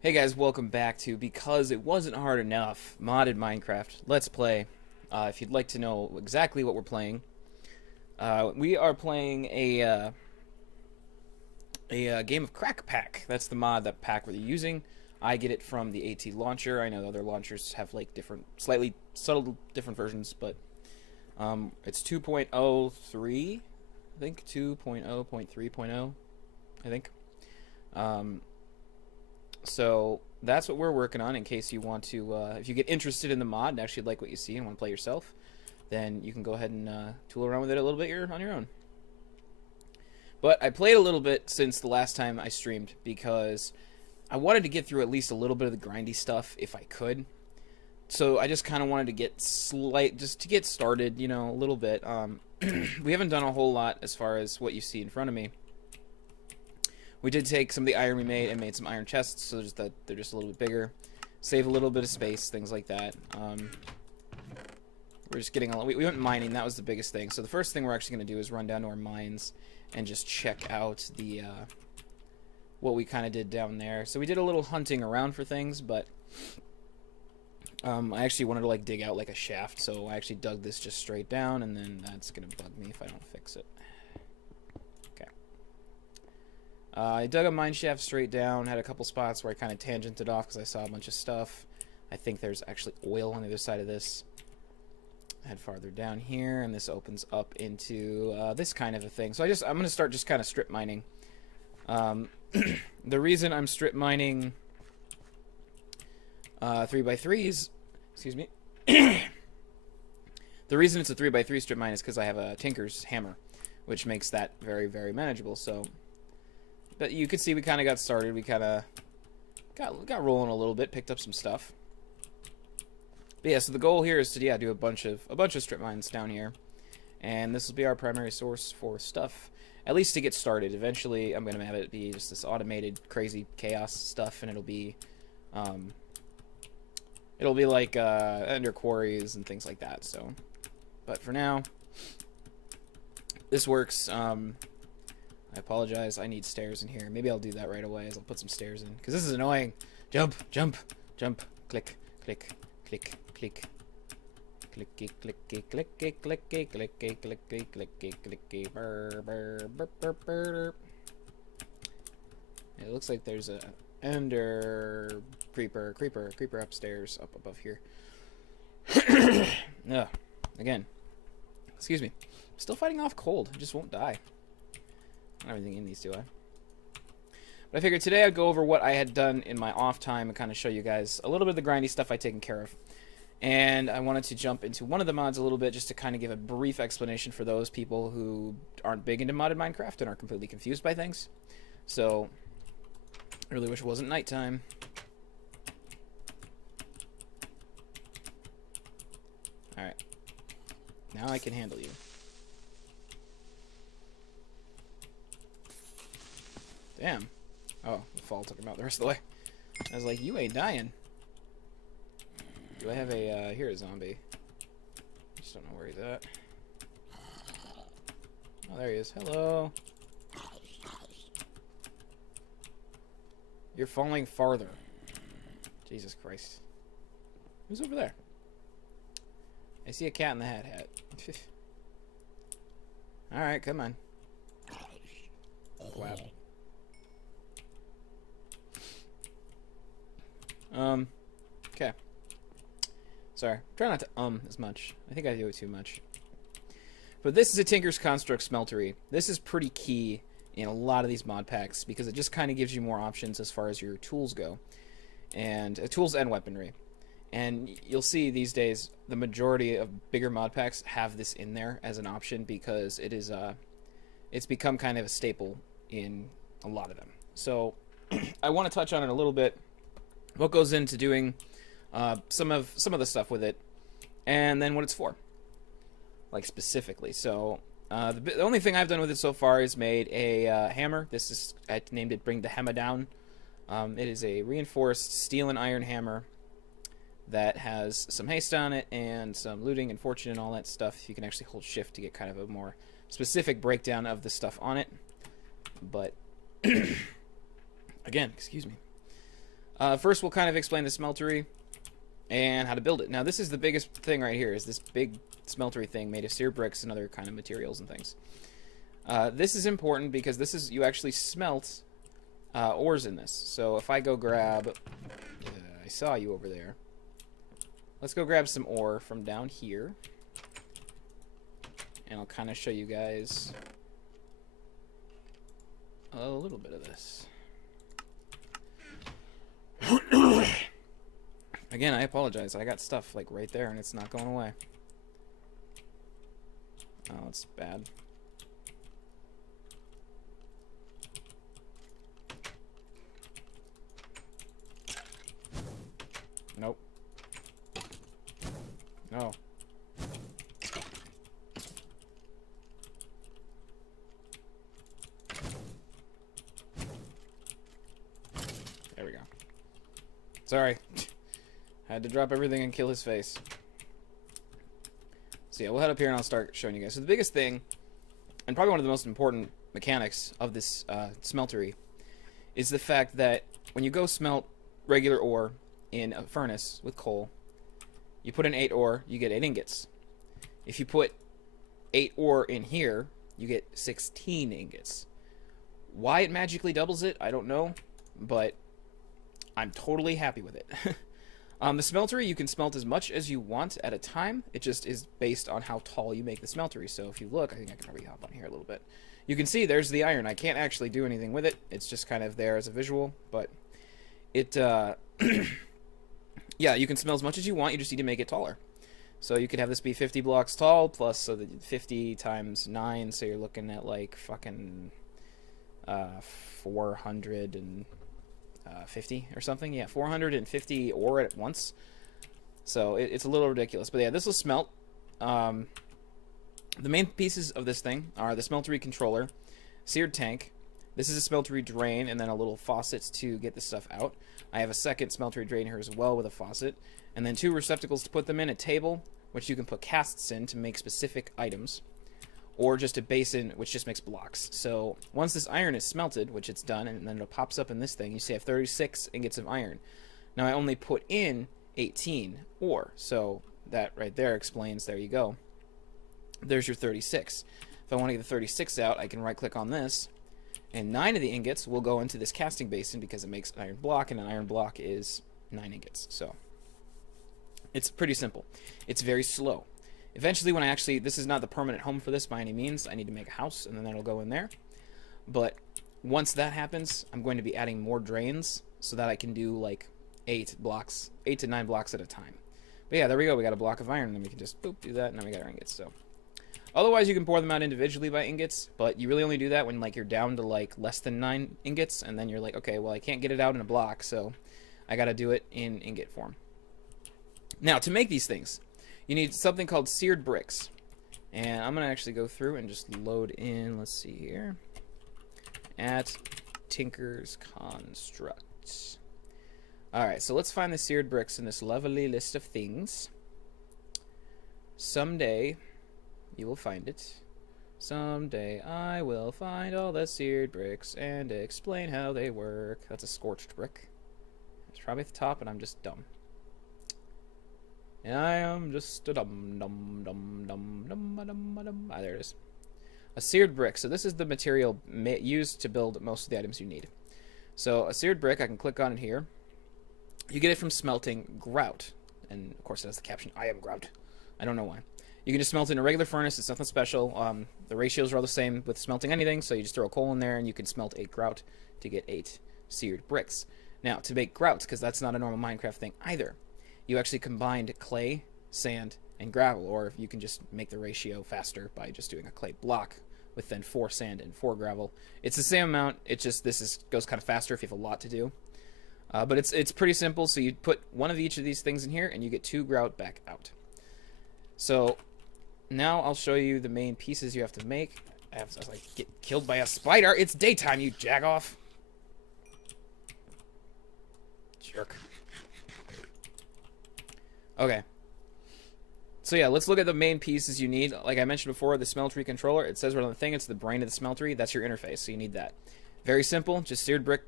Hey guys, welcome back to Because It Wasn't Hard Enough, modded Minecraft. Let's play. If you'd like to know exactly what we're playing, we are playing a game of Crack Pack. That's the mod that pack we're using. I get it from the AT launcher. I know other launchers have like different, slightly subtle different versions, but it's 2.03, I think 2.0.3.0, I think. So that's what we're working on. In case you want to, if you get interested in the mod and actually like what you see and want to play yourself, then you can go ahead and tool around with it a little bit on your own. But I played a little bit since the last time I streamed because I wanted to get through at least a little bit of the grindy stuff if I could. So I just kind of wanted to get just to get started, a little bit. We haven't done a whole lot as far as what you see in front of me. We did take some of the iron we made and made some iron chests, so just that they're just a little bit bigger. Save a little bit of space, things like that. We're just getting we went mining, that was the biggest thing. So the first thing we're actually going to do is run down to our mines and just check out the what we kind of did down there. So we did a little hunting around for things, but I actually wanted to dig out like a shaft, so I actually dug this just straight down, and then that's going to bug me if I don't fix it. I dug a mine shaft straight down, had a couple spots where I kind of tangented off because I saw a bunch of stuff. I think there's actually oil on the other side of this. I head farther down here, and this opens up into this kind of a thing. So I'm going to start just kind of strip mining. The reason I'm strip mining 3x3s, excuse me. The reason it's a 3x3 strip mine is because I have a Tinker's hammer, which makes that very, very manageable. So. But you could see we kind of got started. We kind of got rolling a little bit, picked up some stuff. But yeah, so the goal here is to do a bunch of strip mines down here, and this will be our primary source for stuff. At least to get started. Eventually, I'm gonna have it be just this automated, crazy chaos stuff, and it'll be like ender quarries and things like that. So, but for now, this works. I apologize. I need stairs in here. Maybe I'll do that right away as I'll put some stairs in. Because this is annoying. Jump, jump, jump. Click, click, click, click. Clicky, clicky, clicky, clicky, clicky, clicky, clicky, clicky. Burr, burr, burr, burr, burr. It looks like there's a ender creeper upstairs, up above here. Ugh. Again. Excuse me. I'm still fighting off cold. I just won't die. I don't have anything in these, do I? But I figured today I'd go over what I had done in my off time and kind of show you guys a little bit of the grindy stuff I'd taken care of. And I wanted to jump into one of the mods a little bit just to kind of give a brief explanation for those people who aren't big into modded Minecraft and are completely confused by things. So, I really wish it wasn't nighttime. Alright. Now I can handle you. Damn. Oh, the fall took him out the rest of the way. I was like, you ain't dying. Do I have a, here a zombie. Just don't know where he's at. Oh, there he is. Hello. You're falling farther. Jesus Christ. Who's over there? I see a cat in the hat. Alright, come on. Wow. Okay. Sorry. Try not to as much. I think I do it too much. But this is a Tinker's Construct Smeltery. This is pretty key in a lot of these mod packs because it just kind of gives you more options as far as your tools go. And tools and weaponry. And you'll see these days the majority of bigger mod packs have this in there as an option because it is it's become kind of a staple in a lot of them. So I want to touch on it a little bit. What goes into doing some of the stuff with it, and then what it's for, like specifically. So the only thing I've done with it so far is made a hammer. I named it Bring the Hammer Down. It is a reinforced steel and iron hammer that has some haste on it and some looting and fortune and all that stuff. You can actually hold shift to get kind of a more specific breakdown of the stuff on it. But again, excuse me. First, we'll kind of explain the smeltery and how to build it. Now, this is the biggest thing right here, is this big smeltery thing made of seared bricks and other kind of materials and things. This is important because this is, you actually smelt ores in this. So if I go grab, I saw you over there. Let's go grab some ore from down here. And I'll kind of show you guys a little bit of this. Again, I apologize. I got stuff like right there and it's not going away. Oh, it's bad. Nope. No. There we go. Sorry. Had to drop everything and kill his face. So yeah, we'll head up here and I'll start showing you guys. So the biggest thing, and probably one of the most important mechanics of this smeltery, is the fact that when you go smelt regular ore in a furnace with coal, you put in 8 ore, you get 8 ingots. If you put 8 ore in here, you get 16 ingots. Why it magically doubles it, I don't know, but I'm totally happy with it. The smeltery, you can smelt as much as you want at a time. It just is based on how tall you make the smeltery. So if you look, I think I can probably hop on here a little bit. You can see there's the iron. I can't actually do anything with it. It's just kind of there as a visual, but it, yeah, you can smelt as much as you want. You just need to make it taller. So you could have this be 50 blocks tall, plus so 50 times 9, so you're looking at like fucking 450 or something. Yeah, 450 ore at once. So it's a little ridiculous. But yeah, this will smelt. The main pieces of this thing are the smeltery controller, seared tank. This is a smeltery drain, and then a little faucet to get the stuff out. I have a second smeltery drain here as well with a faucet. And then 2 receptacles to put them in, a table, which you can put casts in to make specific items. Or just a basin, which just makes blocks. So once this iron is smelted, which it's done, and then it pops up in this thing, you see I have 36 ingots of iron. Now I only put in 18 ore, so that right there explains, there you go. There's your 36. If I want to get the 36 out, I can right click on this, and 9 of the ingots will go into this casting basin because it makes an iron block, and an iron block is 9 ingots. So it's pretty simple. It's very slow. Eventually, when I actually, this is not the permanent home for this by any means. I need to make a house, and then that'll go in there. But once that happens, I'm going to be adding more drains so that I can do like 8 to 9 blocks at a time. But yeah, there we go. We got a block of iron, and then we can just boop, do that, and then we got our ingots. So otherwise, you can pour them out individually by ingots, but you really only do that when like you're down to like less than 9 ingots, and then you're like, okay, well I can't get it out in a block, so I got to do it in ingot form. Now, to make these things, you need something called seared bricks. And I'm going to actually go through and just load in, let's see here, at Tinker's Constructs. Alright, so let's find the seared bricks in this lovely list of things. Someday, you will find it. Someday I will find all the seared bricks and explain how they work. That's a scorched brick. It's probably at the top, and I'm just dumb. And I am just a dum. Ah, there it is. A seared brick. So this is the material used to build most of the items you need. So a seared brick, I can click on it here. You get it from smelting grout. And of course it has the caption, I am grout. I don't know why. You can just smelt it in a regular furnace. It's nothing special. The ratios are all the same with smelting anything. So you just throw a coal in there and you can smelt 8 grout to get 8 seared bricks. Now, to make grout, because that's not a normal Minecraft thing either, you actually combined clay, sand, and gravel, or you can just make the ratio faster by just doing a clay block with then 4 sand and 4 gravel. It's the same amount, it just, goes kind of faster if you have a lot to do. But it's pretty simple, so you put one of each of these things in here, and you get 2 grout back out. So, now I'll show you the main pieces you have to make. I was like, get killed by a spider! It's daytime, you jagoff! Jerk. Okay. So yeah, let's look at the main pieces you need. Like I mentioned before, the smeltery controller. It says right on the thing, it's the brain of the smeltery. That's your interface, so you need that. Very simple, just seared brick.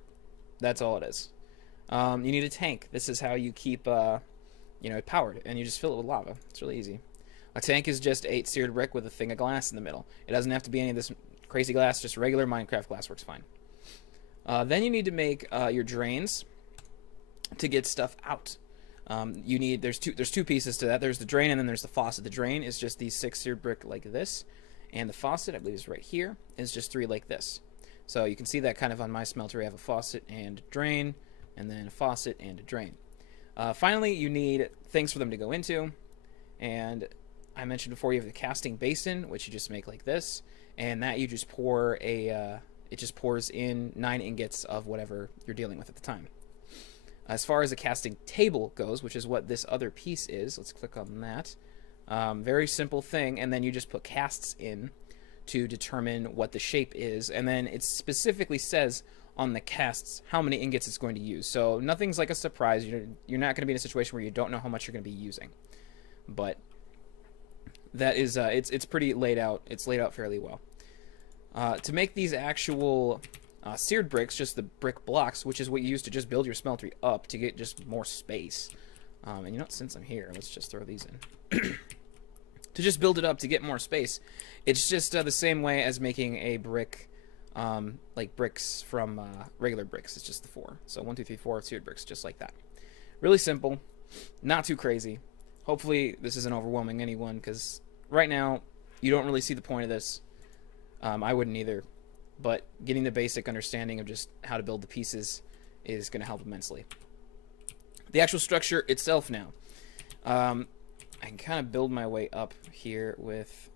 That's all it is. You need a tank. This is how you keep it powered, and you just fill it with lava. It's really easy. A tank is just 8 seared brick with a thing of glass in the middle. It doesn't have to be any of this crazy glass, just regular Minecraft glass works fine. Then you need to make your drains to get stuff out. There's two pieces to that. There's the drain and then there's the faucet. The drain is just these 6 seared brick like this, and the faucet, I believe, is right here, is just 3 like this. So you can see that kind of on my smelter. I have a faucet and a drain, and then a faucet and a drain. Finally, you need things for them to go into, and I mentioned before you have the casting basin, which you just make like this, and that you just pour it just pours in 9 ingots of whatever you're dealing with at the time. As far as a casting table goes, which is what this other piece is, let's click on that. Very simple thing, and then you just put casts in to determine what the shape is, and then it specifically says on the casts how many ingots it's going to use. So nothing's like a surprise. You're not going to be in a situation where you don't know how much you're going to be using. But that is it's pretty laid out. It's laid out fairly well. To make these actual seared bricks, just the brick blocks, which is what you use to just build your smeltery up to get just more space. And you know what, since I'm here, let's just throw these in. To just build it up to get more space, it's just the same way as making a brick, like bricks from regular bricks. It's just the 4. So 1, 2, 3, 4 seared bricks, just like that. Really simple, not too crazy. Hopefully this isn't overwhelming anyone, because right now you don't really see the point of this. I wouldn't either, but getting the basic understanding of just how to build the pieces is going to help immensely. The actual structure itself now. I can kind of build my way up here with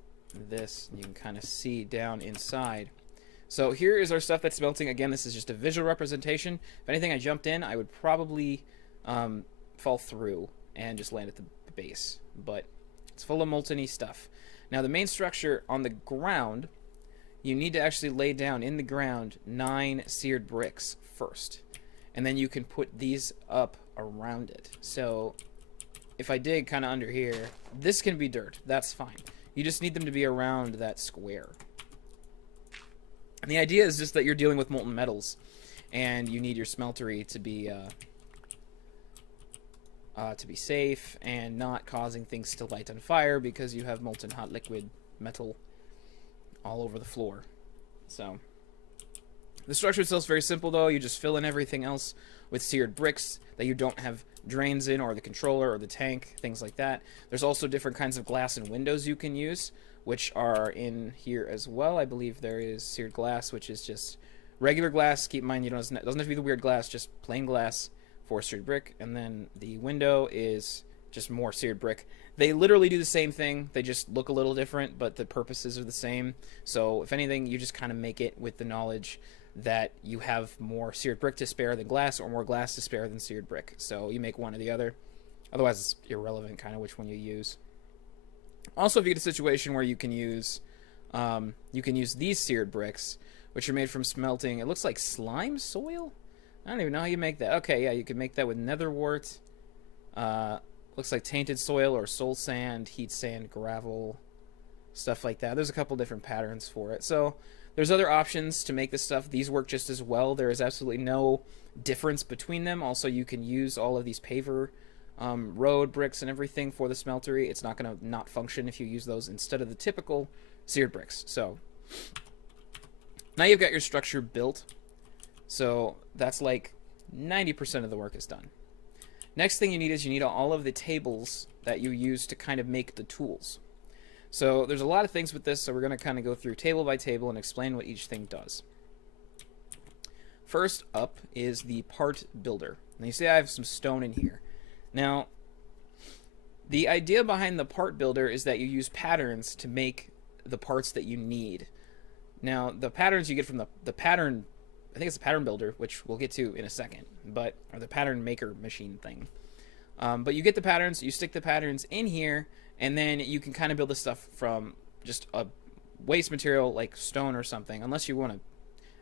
this. You can kind of see down inside. So here is our stuff that's melting. Again, this is just a visual representation. If anything, I jumped in, I would probably fall through and just land at the base. But it's full of molten-y stuff. Now, the main structure on the ground, you need to actually lay down in the ground 9 seared bricks first. And then you can put these up around it. So if I dig kind of under here, this can be dirt. That's fine. You just need them to be around that square. And the idea is just that you're dealing with molten metals, and you need your smeltery to be safe and not causing things to light on fire because you have molten hot liquid metal all over the floor. So the structure itself is very simple, though. You just fill in everything else with seared bricks that you don't have drains in, or the controller or the tank, things like that. There's also different kinds of glass and windows you can use, which are in here as well. I believe there is seared glass, which is just regular glass. Keep in mind, it doesn't have to be the weird glass, just plain glass for seared brick. And then the window is just more seared brick. They literally do the same thing. They just look a little different, but the purposes are the same. So if anything, you just kind of make it with the knowledge that you have more seared brick to spare than glass, or more glass to spare than seared brick. So you make one or the other. Otherwise, it's irrelevant kind of which one you use. Also, if you get a situation where you can use these seared bricks, which are made from smelting, it looks like slime soil? I don't even know how you make that. Okay, yeah, you can make that with nether wart. Looks like tainted soil or soul sand, heat sand, gravel, stuff like that. There's a couple different patterns for it. So there's other options to make this stuff. These work just as well. There is absolutely no difference between them. Also, you can use all of these paver road bricks and everything for the smeltery. It's not going to not function if you use those instead of the typical seared bricks. So now you've got your structure built. So that's like 90% of the work is done. Next thing you need is you need all of the tables that you use to kind of make the tools. So there's a lot of things with this, so we're going to kind of go through table by table and explain what each thing does. First up is the part builder. Now you see I have some stone in here. Now, the idea behind the part builder is that you use patterns to make the parts that you need. Now, the patterns you get from the pattern, I think it's the pattern builder, which we'll get to in a second, or the pattern maker machine thing. But you get the patterns, you stick the patterns in here, and then you can kind of build this stuff from just a waste material like stone or something, unless you want to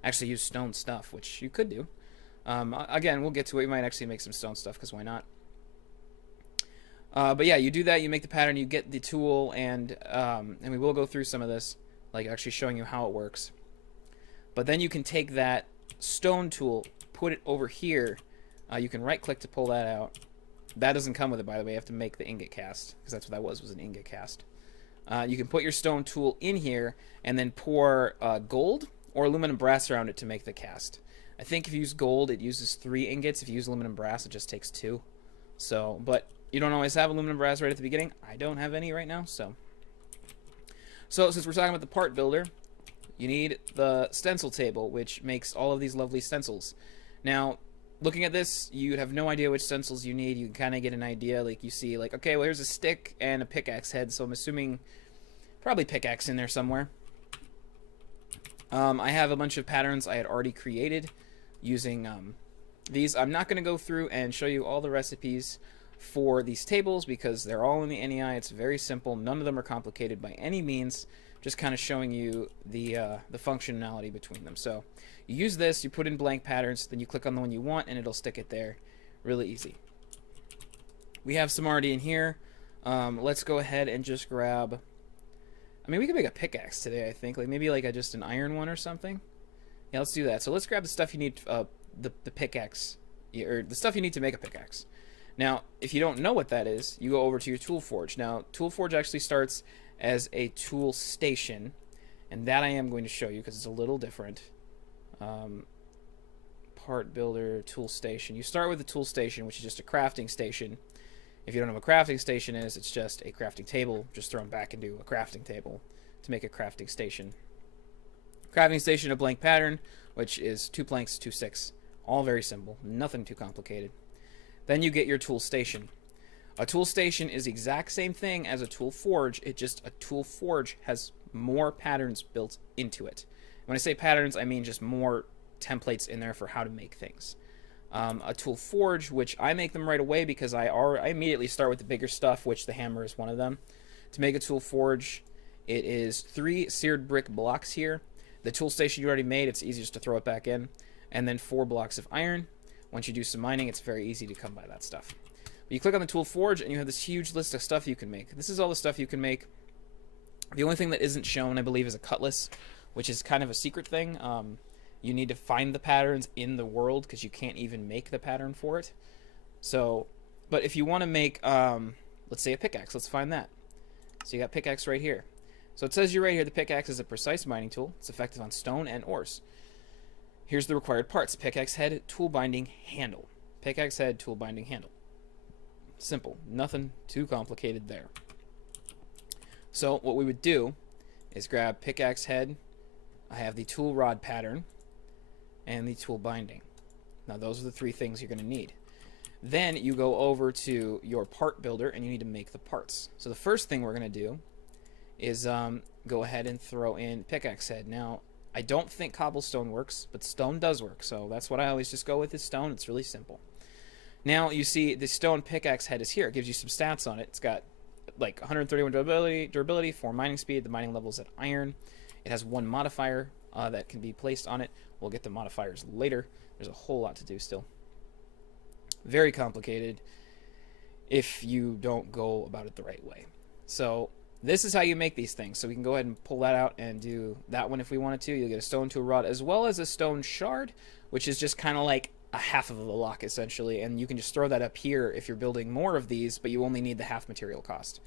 actually use stone stuff, which you could do. Again, we'll get to it. We might actually make some stone stuff, because why not? But yeah, you do that, you make the pattern, you get the tool, and we will go through some of this, like actually showing you how it works. But then you can take that stone tool, put it over here You can right-click to pull that out. That doesn't come with it, by the way. You have to make the ingot cast, because that's what that was an ingot cast. You can put your stone tool in here and then pour gold or aluminum brass around it to make the cast. I think if you use gold, it uses 3 ingots. If you use aluminum brass, it just takes 2. So, but you don't always have aluminum brass right at the beginning. I don't have any right now, so. So, since we're talking about the part builder, you need the stencil table, which makes all of these lovely stencils. Now, looking at this, you'd have no idea which stencils you need. You can kind of get an idea, like you see, like, okay, well, here's a stick and a pickaxe head, so I'm assuming probably pickaxe in there somewhere. I have a bunch of patterns I had already created using these. I'm not going to go through and show you all the recipes for these tables because they're all in the NEI. It's very simple. None of them are complicated by any means. Just kind of showing you the functionality between them. So you use this, you put in blank patterns, then you click on the one you want, and it'll stick it there. Really easy. We have some already in here. Let's go ahead and just grab. I mean, we can make a pickaxe today, I think. Like maybe like just an iron one or something. Yeah, let's do that. So let's grab the stuff you need, the pickaxe, or the stuff you need to make a pickaxe. Now, if you don't know what that is, you go over to your Tool Forge. Now, Tool Forge actually starts as a tool station, and that I am going to show you because it's a little different. Part builder, tool station. You start with the tool station, which is just a crafting station. If you don't know what a crafting station is, it's just a crafting table just thrown back into a crafting table to make a crafting station. Crafting station, a blank pattern, which is 2 planks, 2 sticks. All very simple, nothing too complicated. Then you get your tool station. A tool station is the exact same thing as a tool forge. It just, a tool forge has more patterns built into it. When I say patterns, I mean just more templates in there for how to make things. A tool forge, which I make them right away because I immediately start with the bigger stuff, which the hammer is one of them. To make a tool forge, it is 3 seared brick blocks here. The tool station you already made, it's easy just to throw it back in. And then 4 blocks of iron. Once you do some mining, it's very easy to come by that stuff. But you click on the tool forge and you have this huge list of stuff you can make. This is all the stuff you can make. The only thing that isn't shown, I believe, is a cutlass, which is kind of a secret thing. You need to find the patterns in the world because you can't even make the pattern for it. So, but if you want to make, let's say a pickaxe, let's find that. So you got pickaxe right here. So it says you right here, the pickaxe is a precise mining tool. It's effective on stone and ores. Here's the required parts. Pickaxe head, tool binding, handle. Pickaxe head, tool binding, handle. Simple. Nothing too complicated there. So what we would do is grab pickaxe head. I have the tool rod pattern and the tool binding. Now those are the 3 things you're going to need. Then you go over to your part builder and you need to make the parts. So the first thing we're going to do is go ahead and throw in pickaxe head. Now I don't think cobblestone works, but stone does work. So that's what I always just go with is stone. It's really simple. Now you see the stone pickaxe head is here. It gives you some stats on it. It's got like 131 durability, 4 mining speed. The mining level is at iron. It has 1 modifier that can be placed on it. We'll get the modifiers later. There's a whole lot to do still. Very complicated if you don't go about it the right way. So this is how you make these things. So we can go ahead and pull that out and do that one if we wanted to. You'll get a stone tool rod as well as a stone shard, which is just kind of like a half of the lock essentially. And you can just throw that up here if you're building more of these, but you only need the half material cost.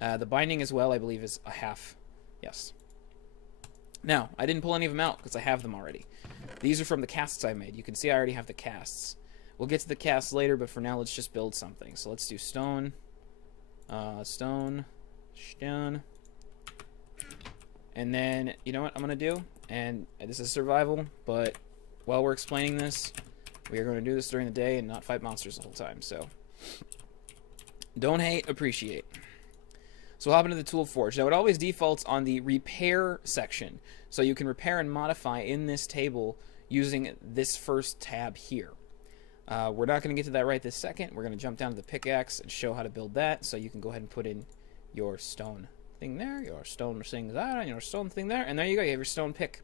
The binding as well, I believe, is a half. Yes. Now, I didn't pull any of them out because I have them already. These are from the casts I made. You can see I already have the casts. We'll get to the casts later, but for now, let's just build something. So let's do stone, stone, and then, you know what I'm going to do? And this is survival, but while we're explaining this, we are going to do this during the day and not fight monsters the whole time. So, don't hate, appreciate. So we'll hop into the tool forge. Now it always defaults on the repair section. So you can repair and modify in this table using this first tab here. We're not going to get to that right this second. We're going to jump down to the pickaxe and show how to build that. So you can go ahead and put in your stone thing there, your stone thing there, your stone thing there, and there you go. You have your stone pick.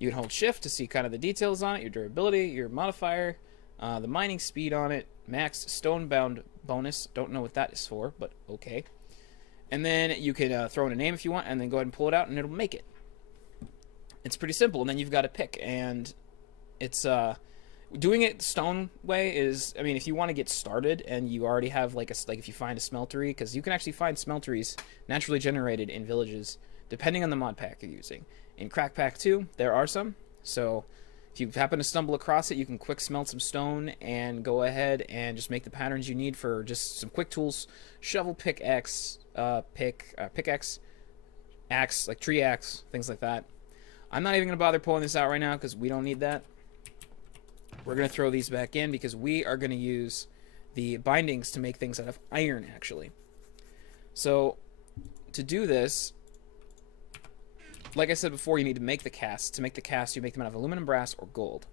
You can hold shift to see kind of the details on it, your durability, your modifier, the mining speed on it, max stone bound bonus. Don't know what that is for, but okay. And then you can throw in a name if you want, and then go ahead and pull it out, and it'll make it. It's pretty simple. And then you've got a pick, and it's Doing it stone way is, I mean, if you want to get started and you already have like like if you find a smeltery, because you can actually find smelteries naturally generated in villages depending on the mod pack you're using. In Crack Pack 2, there are some, so if you happen to stumble across it, you can quick smelt some stone and go ahead and just make the patterns you need for just some quick tools: shovel, pickaxe, pickaxe, axe, like tree axe, things like that. I'm not even gonna bother pulling this out right now because we don't need that. We're going to throw these back in because we are going to use the bindings to make things out of iron, actually. So, to do this, like I said before, you need to make the casts. To make the casts, you make them out of aluminum, brass, or gold.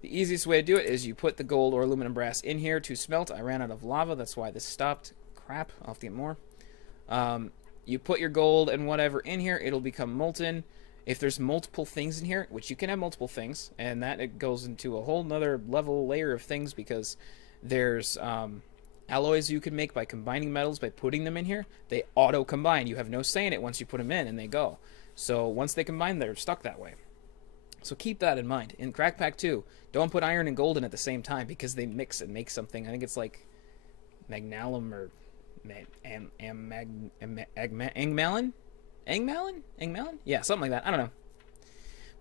The easiest way to do it is you put the gold or aluminum brass in here to smelt. I ran out of lava, that's why this stopped. Crap, I'll have to get more. You put your gold and whatever in here, it'll become molten. If there's multiple things in here, which you can have multiple things, and that it goes into a whole nother layer of things, because there's alloys you can make by combining metals by putting them in here. They auto combine. You have no say in it once you put them in, and they go. So once they combine, they're stuck that way. So keep that in mind. In Crack Pack 2, don't put iron and gold in at the same time because they mix and make something. I think it's like magnalum or Angmalon? Yeah, something like that. I don't know.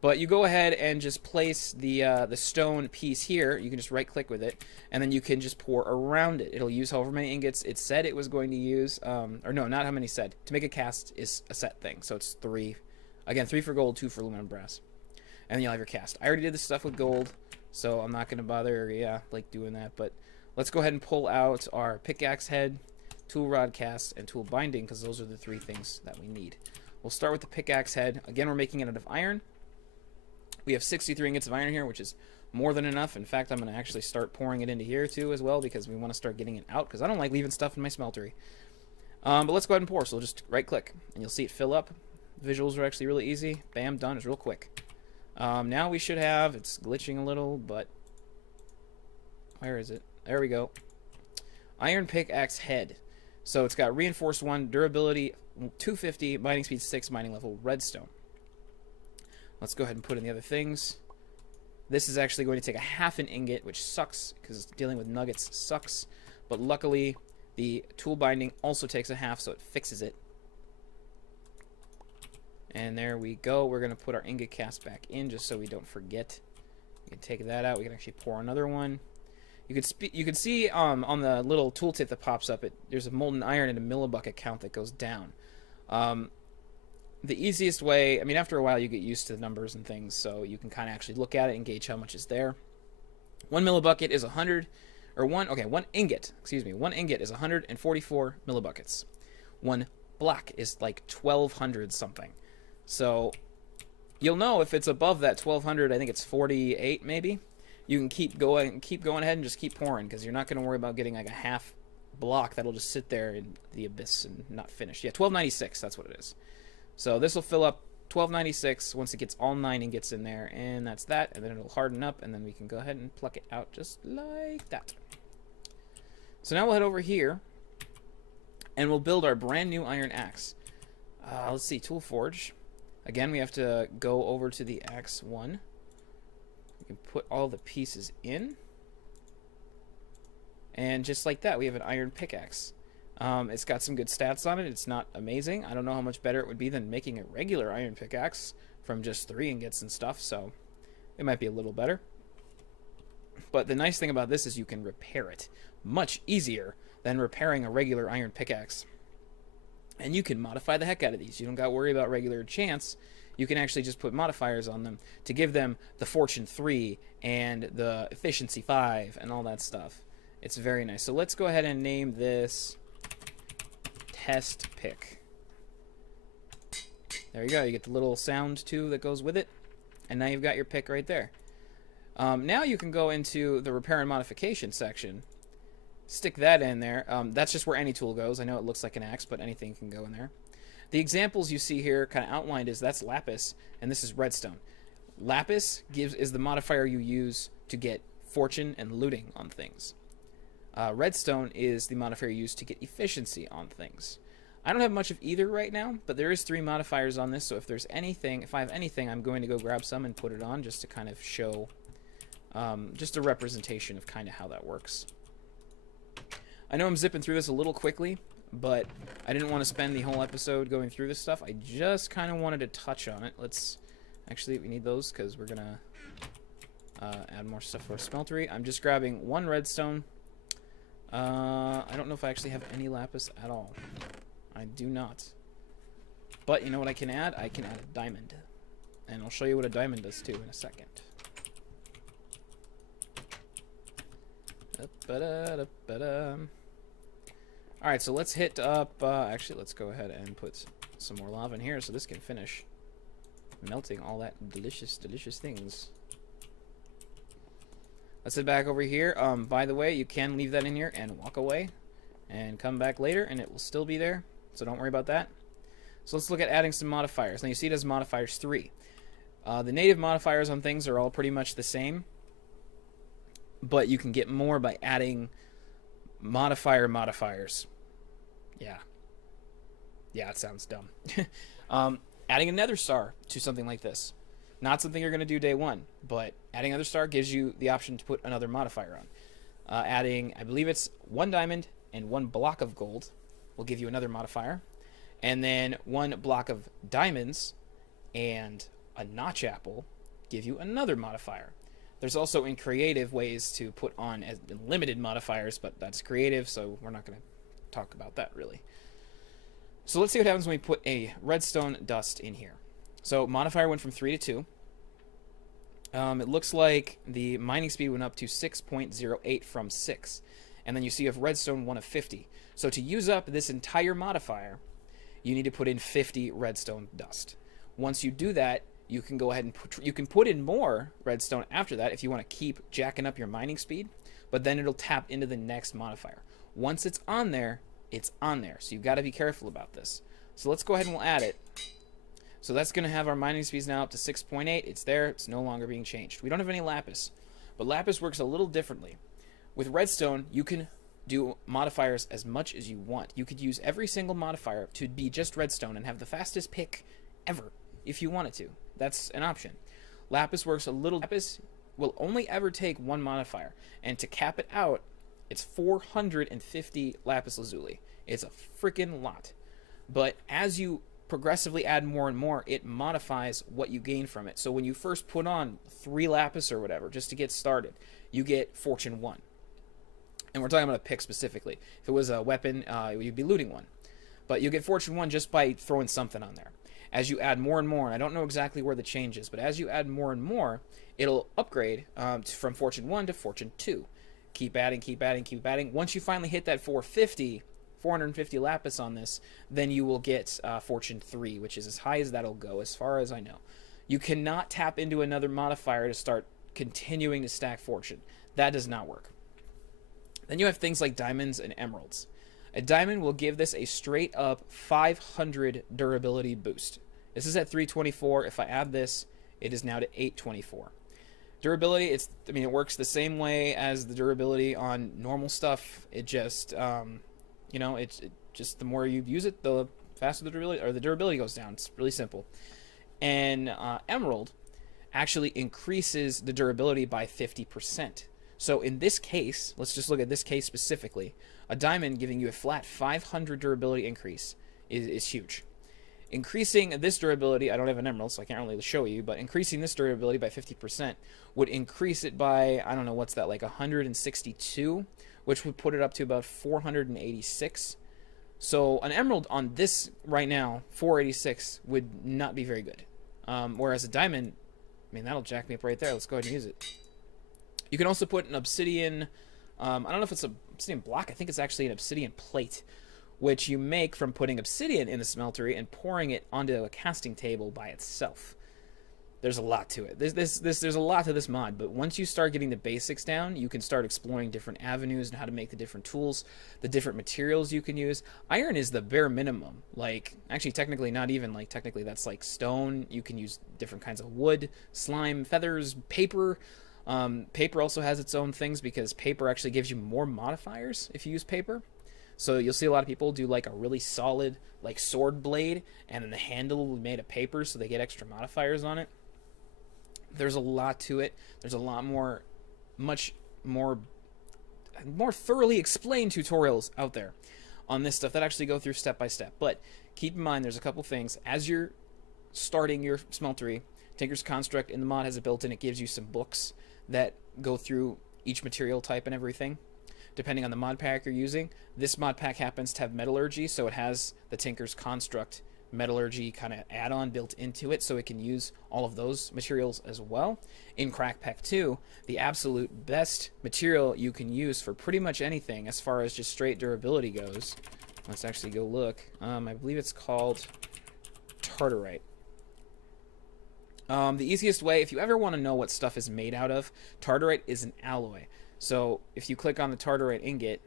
But you go ahead and just place the stone piece here. You can just right-click with it, and then you can just pour around it. It'll use however many ingots it said it was going to use. Or no, not how many said. To make a cast is a set thing, so it's 3. Again, 3 for gold, 2 for aluminum brass. And then you'll have your cast. I already did this stuff with gold, so I'm not going to bother, like doing that. But let's go ahead and pull out our pickaxe head, tool rod cast, and tool binding, because those are the 3 things that we need. We'll start with the pickaxe head. Again, we're making it out of iron. We have 63 ingots of iron here, which is more than enough. In fact, I'm going to actually start pouring it into here too as well, because we want to start getting it out, because I don't like leaving stuff in my smeltery. But let's go ahead and pour. So we'll just right click and you'll see it fill up. Visuals are actually really easy. Bam, done. It's real quick. Now we should have, it's glitching a little, but where is it? There we go. Iron pickaxe head. So it's got reinforced 1, durability 250, mining speed 6, mining level redstone. Let's go ahead and put in the other things. This is actually going to take a half an ingot, which sucks because dealing with nuggets sucks. But luckily, the tool binding also takes a half, so it fixes it. And there we go. We're going to put our ingot cast back in just so we don't forget. We can take that out. We can actually pour another one. You can see on the little tooltip that pops up, there's a molten iron and a millibucket count that goes down. The easiest way, I mean, after a while you get used to the numbers and things, so you can kind of actually look at it and gauge how much is there. 1 millibucket is 100, or 1 ingot, excuse me, 1 ingot is 144 millibuckets. 1 block is like 1200 something. So you'll know if it's above that 1200, I think it's 48 maybe. You can keep going ahead and just keep pouring, because you're not going to worry about getting like a half block that'll just sit there in the abyss and not finish. Yeah, 1296, that's what it is. So this will fill up 1296 once it gets all 9 ingots in there, and that's that, and then it'll harden up, and then we can go ahead and pluck it out just like that. So now we'll head over here, and we'll build our brand new iron axe. Let's see, Tool Forge. Again, we have to go over to the axe 1. We can put all the pieces in. And just like that, we have an iron pickaxe. It's got some good stats on it. It's not amazing. I don't know how much better it would be than making a regular iron pickaxe from just 3 ingots and stuff, so it might be a little better. But the nice thing about this is you can repair it much easier than repairing a regular iron pickaxe. And you can modify the heck out of these. You don't got to worry about regular chance. You can actually just put modifiers on them to give them the Fortune 3 and the Efficiency 5 and all that stuff. It's very nice. So let's go ahead and name this Test Pick. There you go. You get the little sound too that goes with it. And now you've got your pick right there. Now you can go into the repair and modification section. Stick that in there. That's just where any tool goes. I know it looks like an axe, but anything can go in there. The examples you see here kind of outlined that's lapis, and this is redstone. Lapis is the modifier you use to get fortune and looting on things. Redstone is the modifier used to get efficiency on things. I don't have much of either right now, but there is 3 modifiers on this, so if I have anything, I'm going to go grab some and put it on just to kind of show Just a representation of kind of how that works. I know I'm zipping through this a little quickly, but I didn't want to spend the whole episode going through this stuff. I just kind of wanted to touch on it. Let's... Actually, we need those because we're going to add more stuff for our smeltery. I'm just grabbing one redstone. I don't know if I actually have any lapis at all. I do not. But you know what I can add? I can add a diamond. And I'll show you what a diamond does too in a second. Alright, so let's hit up... actually, let's go ahead and put some more lava in here so this can finish melting all that delicious, delicious things. Let's head back over here. By the way, you can leave that in here and walk away and come back later and it will still be there, so don't worry about that. So let's look at adding some modifiers. Now you see it as modifiers 3. The native modifiers on things are all pretty much the same, but you can get more by adding modifiers. Yeah, it sounds dumb. Adding a nether star to something like this. Not something you're going to do day one, but adding another star gives you the option to put another modifier on. Adding, I believe it's 1 diamond and 1 block of gold will give you another modifier. And then 1 block of diamonds and a notch apple give you another modifier. There's also in creative ways to put on as limited modifiers, but that's creative, so we're not going to talk about that really. So let's see what happens when we put a redstone dust in here. So modifier went from 3 to 2. It looks like the mining speed went up to 6.08 from 6. And then you see you have redstone 1 of 50. So to use up this entire modifier, you need to put in 50 redstone dust. Once you do that, you can go ahead and put in more redstone after that if you want to keep jacking up your mining speed, but then it'll tap into the next modifier. Once it's on there, it's on there. So you've got to be careful about this. So let's go ahead and we'll add it. So that's going to have our mining speeds now up to 6.8. It's there. It's no longer being changed. We don't have any lapis, but lapis works a little differently. With redstone, you can do modifiers as much as you want. You could use every single modifier to be just redstone and have the fastest pick ever if you wanted to. That's an option. Lapis works a little... Lapis will only ever take 1 modifier, and to cap it out, it's 450 lapis lazuli. It's a freaking lot. But as you progressively add more and more, it modifies what you gain from it. So when you first put on 3 lapis or whatever, just to get started, you get fortune 1. And we're talking about a pick specifically. If it was a weapon, you'd be looting 1. But you get fortune 1 just by throwing something on there. As you add more and more, and I don't know exactly where the change is, but as you add more and more, it'll upgrade from fortune 1 to fortune 2. Keep adding, keep adding, keep adding. Once you finally hit that 450 lapis on this, then you will get fortune 3, which is as high as that'll go, as far as I know. You cannot tap into another modifier to start continuing to stack fortune. That does not work. Then you have things like diamonds and emeralds. A diamond will give this a straight up 500 durability boost. This is at 324. If I add this, it is now to 824. Durability, it works the same way as the durability on normal stuff. It just, it's just the more you use it, the faster the durability goes down. It's really simple. And emerald actually increases the durability by 50%. So in this case, let's just look at this case specifically. A diamond giving you a flat 500 durability increase is huge. Increasing this durability, I don't have an emerald, so I can't really show you, but increasing this durability by 50% would increase it by, I don't know, what's that, like 162, which would put it up to about 486. So an emerald on this right now, 486, would not be very good. Whereas a diamond, that'll jack me up right there. Let's go ahead and use it. You can also put an obsidian, I don't know if it's an obsidian block, I think it's actually an obsidian plate, which you make from putting obsidian in the smeltery and pouring it onto a casting table by itself. There's a lot to it. There's a lot to this mod, but once you start getting the basics down, you can start exploring different avenues and how to make the different tools, the different materials you can use. Iron is the bare minimum. Actually, technically, not even, technically that's like stone. You can use different kinds of wood, slime, feathers, paper. Paper also has its own things because paper actually gives you more modifiers if you use paper. So you'll see a lot of people do a really solid sword blade, and then the handle will be made of paper, so they get extra modifiers on it. There's a lot to it. There's a lot more much more thoroughly explained tutorials out there on this stuff that actually go through step by step. But keep in mind, there's a couple things. As you're starting your smeltery, Tinker's Construct in the mod has it built in. It gives you some books that go through each material type and everything, depending on the mod pack you're using. This mod pack happens to have metallurgy, so it has the Tinker's Construct metallurgy kind of add-on built into it, so it can use all of those materials as well. In Crack Pack 2, the absolute best material you can use for pretty much anything as far as just straight durability goes. Let's actually go look. I believe it's called Tartarite. The easiest way, if you ever want to know what stuff is made out of, Tartarite is an alloy. So if you click on the Tartarite ingot,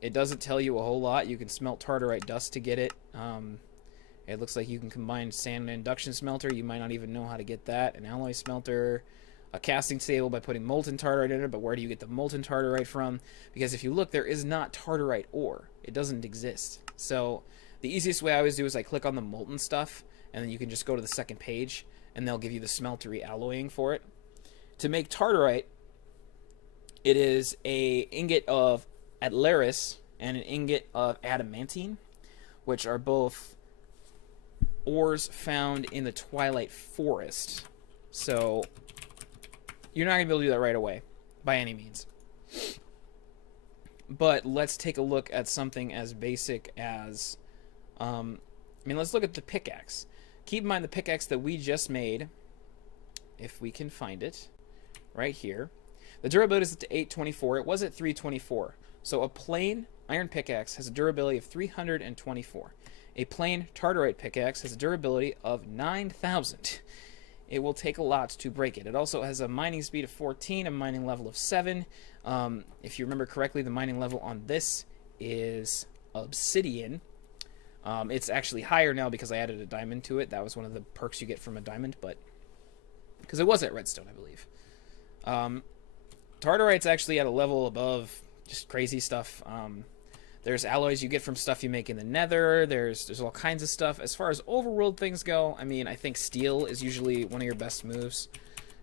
it doesn't tell you a whole lot. You can smelt Tartarite dust to get it. It looks like you can combine sand and induction smelter. You might not even know how to get that. An alloy smelter, a casting table by putting molten Tartarite in it. But where do you get the molten Tartarite from? Because if you look, there is not Tartarite ore. It doesn't exist. So the easiest way I always do is I click on the molten stuff, and then you can just go to the second page, and they'll give you the smeltery alloying for it. To make Tartarite, it is a ingot of Atlaris and an ingot of adamantine, which are both ores found in the Twilight Forest. So you're not going to be able to do that right away, by any means. But let's take a look at something as basic as, let's look at the pickaxe. Keep in mind the pickaxe that we just made, if we can find it, right here. The durability is at 824. It was at 324. So a plain iron pickaxe has a durability of 324. A plain Tartarite pickaxe has a durability of 9,000. It will take a lot to break it. It also has a mining speed of 14, a mining level of 7. If you remember correctly, the mining level on this is obsidian. It's actually higher now because I added a diamond to it. That was one of the perks you get from a diamond, but because it was at redstone, I believe. Tartarite's actually at a level above just crazy stuff. There's alloys you get from stuff you make in the nether. There's all kinds of stuff. As far as overworld things go, I think steel is usually one of your best moves.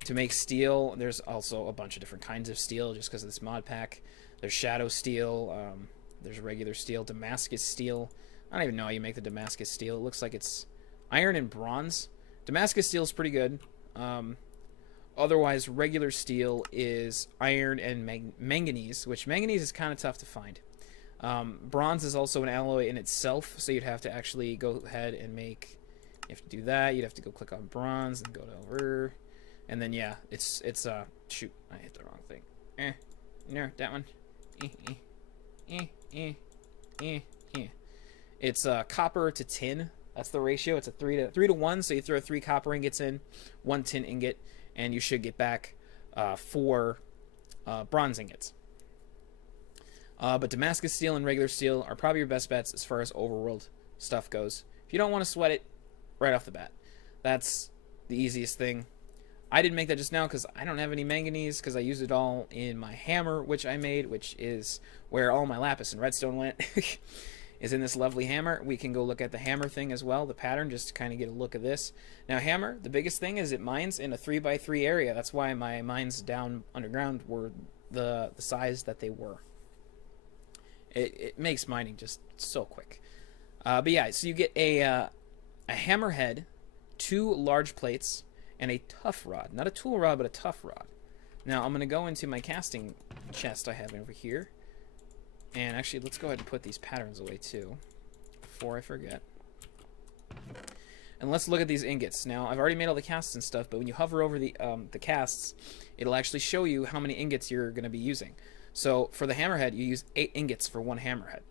To make steel, there's also a bunch of different kinds of steel just because of this mod pack. There's shadow steel, there's regular steel, Damascus steel. I don't even know how you make the Damascus steel. It looks like it's iron and bronze. Damascus steel is pretty good. Otherwise, regular steel is iron and manganese, which manganese is kind of tough to find. Bronze is also an alloy in itself, so you'd have to actually go ahead and make... You have to do that. You'd have to go click on bronze and go to over... And then, yeah, it's shoot, I hit the wrong thing. No, that one. It's copper to tin. That's the ratio. It's a 3 to 1, so you throw 3 copper ingots in, 1 tin ingot, and you should get back 4 bronze ingots. But Damascus steel and regular steel are probably your best bets as far as overworld stuff goes. If you don't want to sweat it right off the bat, that's the easiest thing. I didn't make that just now because I don't have any manganese because I used it all in my hammer, which I made, which is where all my lapis and redstone went, is in this lovely hammer. We can go look at the hammer thing as well, the pattern, just to kind of get a look at this. Now, hammer, the biggest thing is it mines in a 3x3 area. That's why my mines down underground were the size that they were. It makes mining just so quick. But yeah, so you get a hammerhead, 2 large plates, and a tough rod. Not a tool rod, but a tough rod. Now, I'm going to go into my casting chest I have over here. And actually, let's go ahead and put these patterns away, too, before I forget. And let's look at these ingots. Now, I've already made all the casts and stuff, but when you hover over the casts, it'll actually show you how many ingots you're going to be using. So, for the hammerhead, you use 8 ingots for 1 hammerhead.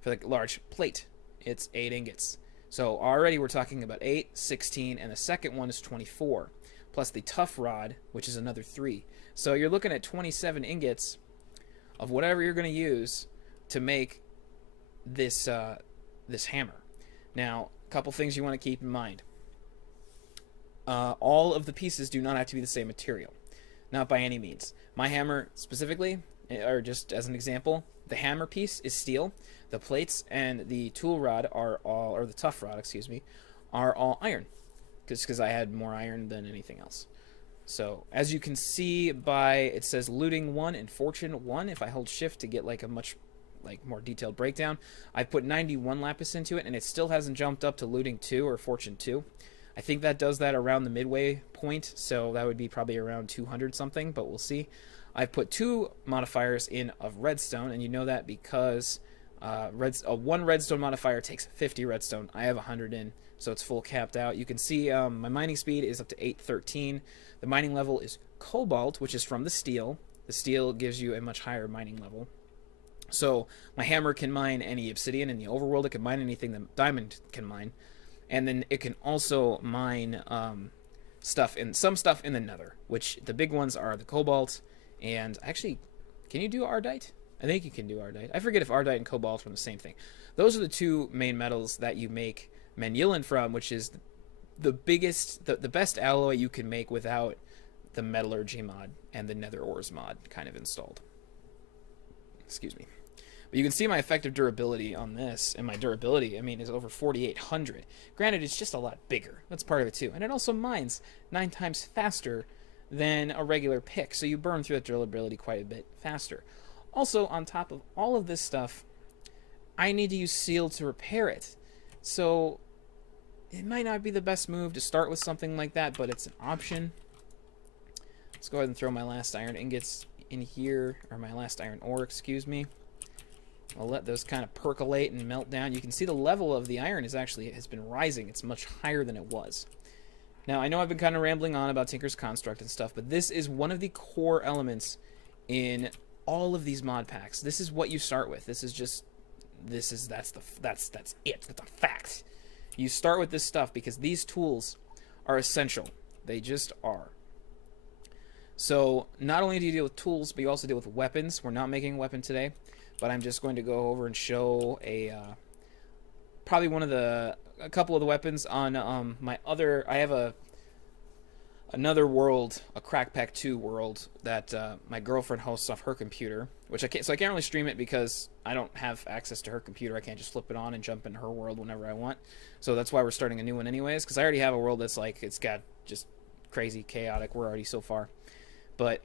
For the large plate, it's 8 ingots. So already we're talking about 8, 16, and the second one is 24, plus the tough rod, which is another 3. So you're looking at 27 ingots of whatever you're going to use to make this this hammer. Now, a couple things you want to keep in mind. All of the pieces do not have to be the same material, not by any means. My hammer specifically, or just as an example, the hammer piece is steel. The plates and the tool rod are all, or the tough rod, excuse me, are all iron. Because I had more iron than anything else. So as you can see by, it says looting 1 and fortune 1. If I hold shift to get like a much like more detailed breakdown, I put 91 lapis into it, and it still hasn't jumped up to looting 2 or fortune 2. I think that does that around the midway point, so that would be probably around 200 something, but we'll see. I've put 2 modifiers in of redstone, and you know that because one redstone modifier takes 50 redstone. I have 100 in, so it's full capped out. You can see my mining speed is up to 813. The mining level is cobalt, which is from the steel. The steel gives you a much higher mining level. So my hammer can mine any obsidian in the overworld. It can mine anything that diamond can mine. And then it can also mine some stuff in the nether, which the big ones are the cobalt. And actually, can you do ardite? I think you can do ardite. I forget if ardite and cobalt are the same thing. Those are the 2 main metals that you make manulin from, which is the biggest, the best alloy you can make without the metallurgy mod and the nether ores mod kind of installed. Excuse me. But you can see my effective durability on this, and my durability, I mean, is over 4,800. Granted, it's just a lot bigger. That's part of it too. And it also mines 9 times faster than a regular pick, so you burn through that durability quite a bit faster. Also, on top of all of this stuff, I need to use seal to repair it. So it might not be the best move to start with something like that, but it's an option. Let's go ahead and throw my last iron ingots in here, or my last iron ore, excuse me. I'll let those kind of percolate and melt down. You can see the level of the iron has been rising. It's much higher than it was. Now, I know I've been kind of rambling on about Tinker's Construct and stuff, but this is one of the core elements in all of these mod packs. This is what you start with. That's it. That's a fact. You start with this stuff because these tools are essential. They just are. So not only do you deal with tools, but you also deal with weapons. We're not making a weapon today, but I'm just going to go over and show probably a couple of the weapons on my other. I have another world, a Crack Pack 2 world that my girlfriend hosts off her computer, which I can't really stream it because I don't have access to her computer. I can't just flip it on and jump into her world whenever I want. So that's why we're starting a new one anyways, because I already have a world that's like, it's got just crazy chaotic. We're already so far. But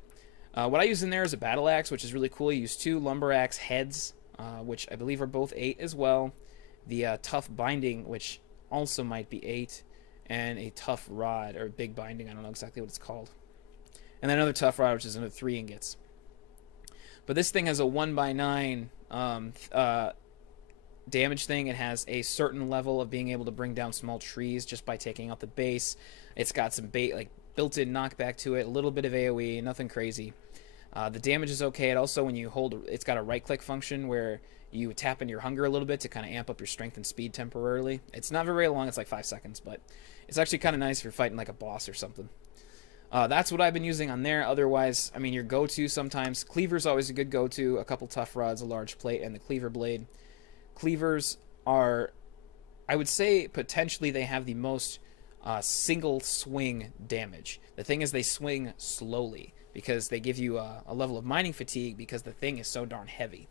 what I use in there is a battle axe, which is really cool. You use 2 lumber axe heads, which I believe are both 8 as well. The tough binding, which also might be 8, and a tough rod, or big binding, I don't know exactly what it's called. And then another tough rod, which is another 3 ingots. But this thing has a 1x9 damage thing. It has a certain level of being able to bring down small trees just by taking out the base. It's got some built-in knockback to it, a little bit of AoE, nothing crazy. The damage is okay. It also, when you hold, it's got a right-click function where you tap into your hunger a little bit to kind of amp up your strength and speed temporarily. It's not very long. It's like 5 seconds, but it's actually kind of nice if you're fighting like a boss or something. That's what I've been using on there. Otherwise, I mean, your go-to sometimes. Cleaver's always a good go-to. A couple tough rods, a large plate, and the cleaver blade. Cleavers are, I would say, potentially they have the most single swing damage. The thing is, they swing slowly because they give you a level of mining fatigue because the thing is so darn heavy.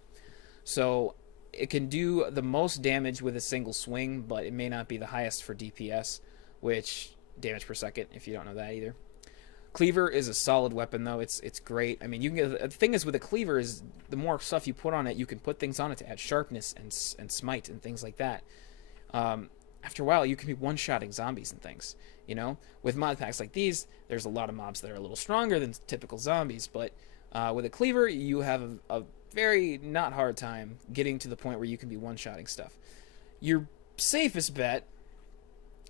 So it can do the most damage with a single swing, but it may not be the highest for DPS, which damage per second, if you don't know that either. Cleaver is a solid weapon, though. It's great. I mean, you can get, the thing is with a cleaver is the more stuff you put on it, you can put things on it to add sharpness and smite and things like that. After a while, you can be one-shotting zombies and things, you know? With mod packs like these, there's a lot of mobs that are a little stronger than typical zombies, but with a cleaver, you have a very not hard time getting to the point where you can be one-shotting stuff. Your safest bet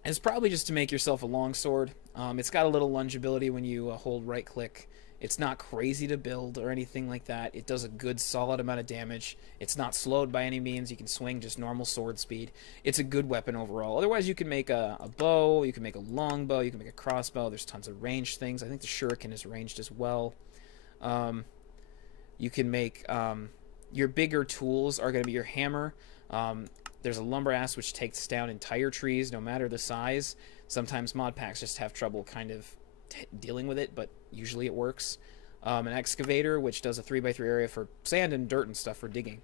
is probably just to make yourself a longsword. It's got a little lungeability when you hold right-click. It's not crazy to build or anything like that. It does a good solid amount of damage. It's not slowed by any means. You can swing just normal sword speed. It's a good weapon overall. Otherwise, you can make a bow. You can make a longbow. You can make a crossbow. There's tons of ranged things. I think the shuriken is ranged as well. You can make your bigger tools are going to be your hammer. There's a lumber axe which takes down entire trees no matter the size. Sometimes mod packs just have trouble kind of dealing with it, but usually it works. An excavator which does a 3x3 area for sand and dirt and stuff for digging.